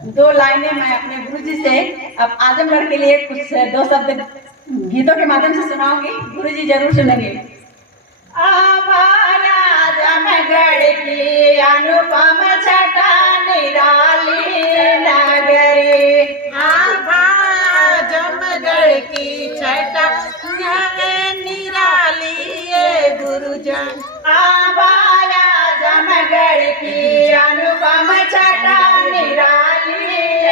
दो लाइनें मैं अपने गुरुजी से अब आजमगढ़ के लिए कुछ दो शब्द गीतों के माध्यम से सुनाऊंगी। गुरुजी जरूर सुनेंगे। आभाया आजमगढ़ की अनुपम छटा निराली नगरी, आभाया आजमगढ़ की छटा निराली ये गुरुजन, आभाया आजमगढ़ की अनुपम छटा निराली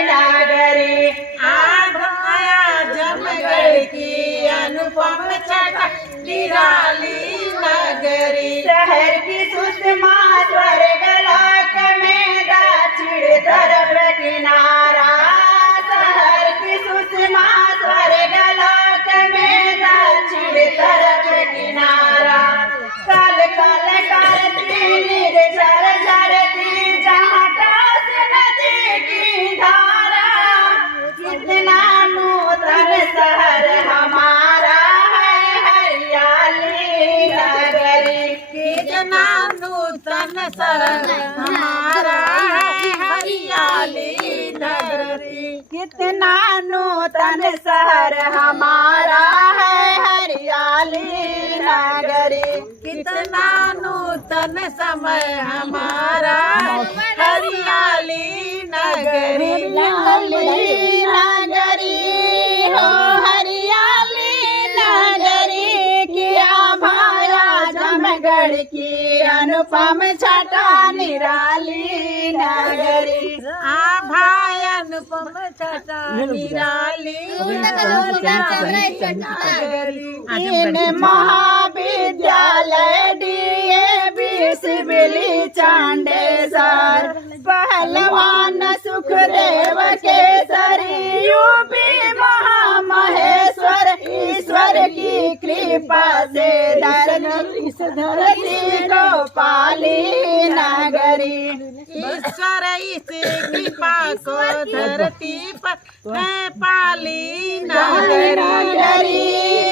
नगरी, आभाया आजमगढ़ की अनुपम छटा निराली नगरी। शहर की सुषमा स्वर्ग लोक में दक्षिण तरफ किनारा, शहर की सुषमा स्वर्ग लोक में दक्षिण तरफ किनारा, कल कल करती निर्झर झरती जहाँ टॉस नदी की धारा, कितना नूतन शहर हमारा है हरियाली नगरी, कितना नूतन शहर हमारा है हरियाली नगरी, कितना नूतन शहर हमारा है हरियाली नगरी, कितना नूतन समय हमारा हरियाली नगरी। हरियाली नगरी हो हरियाली नगरी, किया भाया आजमगढ़ की अनुपम छटा निराली नगरी, आभाय अनुपम छटा निराली इन महाविद्यालय डीएवी सिविली चांडेसर, पहलवान सुखदेव केसरी यूपी महामहेश्वर, ईश्वर की कृपा से इस धरती को पाली नगरी, ईश्वर इस कृपा को धरती पर है पाली नगरी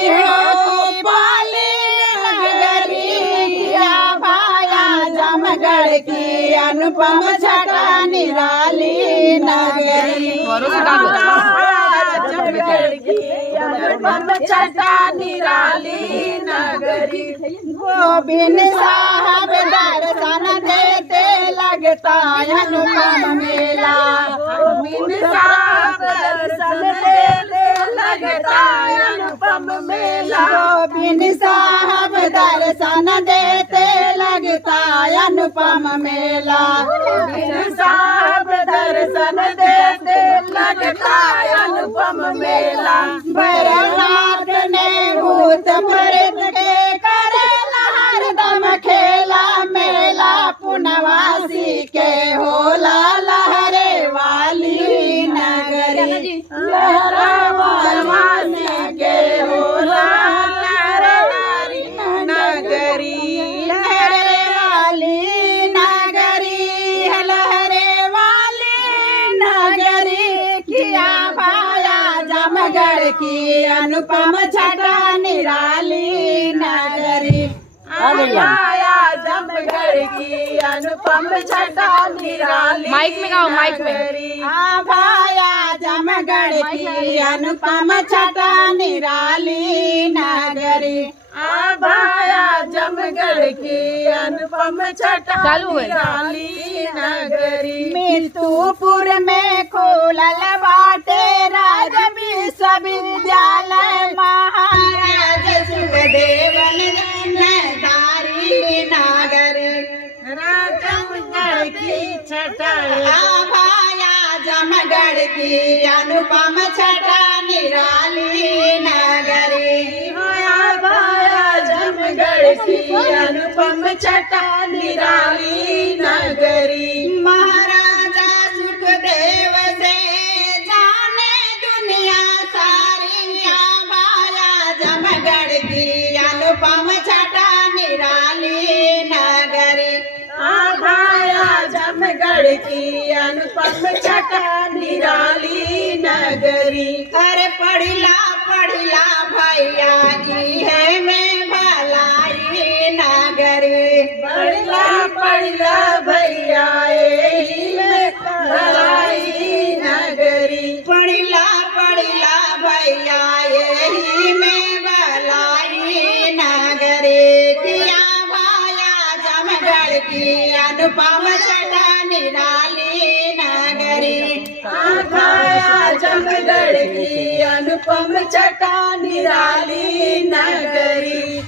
हो पाली नगरी, किया भाया आजमगढ़ की अनुपम छटा निराली नगरी, आजमगढ़ की अनुपम छटा निराली नगरी। गोविंद साहब दर्शन देते लगता अनुपम मेला, गोविंद साहब दर्शन देते लगता अनुपम मेला, गोविंद साहब दर्शन देते लगता अनुपम मेला, गोविंद साहब दर्शन देते लगता अनुपम मेला। भैरवनाथ ने भूत प्रेत के करेला हरदम खेला मेला, पुनवासी के होला लहरे वाली नगरी, लहरा वाली के होला लहरे वाली नगरी, लहरे वाली नगरी, लहरे वाली नगरी, किया भाया आजमगढ़ की अनुपम छटा निराली नगरी, आया आजमगढ़ की अनुपम छटा निराली, माइक में गाओ, माइक में। भाया आजमगढ़ की अनुपम छटा निराली नगरी, आभाया आजमगढ़ की अनुपम छटा निराली नगरी। मितुपुर में खोलल बाटे राज विश्वविद्यालय, महाराज सुखदेवन दारी नगरी, आजमगढ़ की छटा भाया आजमगढ़ की अनुपम छटा निराली नगरी, आभाया आजमगढ़ की अनुपम छटा निराली नगरी। महाराजा सुखदेव से जाने दुनिया सारी, भाया आजमगढ़ की अनुपम छटा निराली नगरी, आभाया आजमगढ़ की अनुपम छटा निराली नगरी। अरे पढ़ला पढ़ला भैया की है मैं भलाई नगरी, पढ़ला पढ़ला भैया में भलाई नगरी में बलाई नगरी किया भाया जमगढ़ की अनुपम छटा निराली नगरी भाया जमगढ़ की अनुपम छटा निराली नगरी।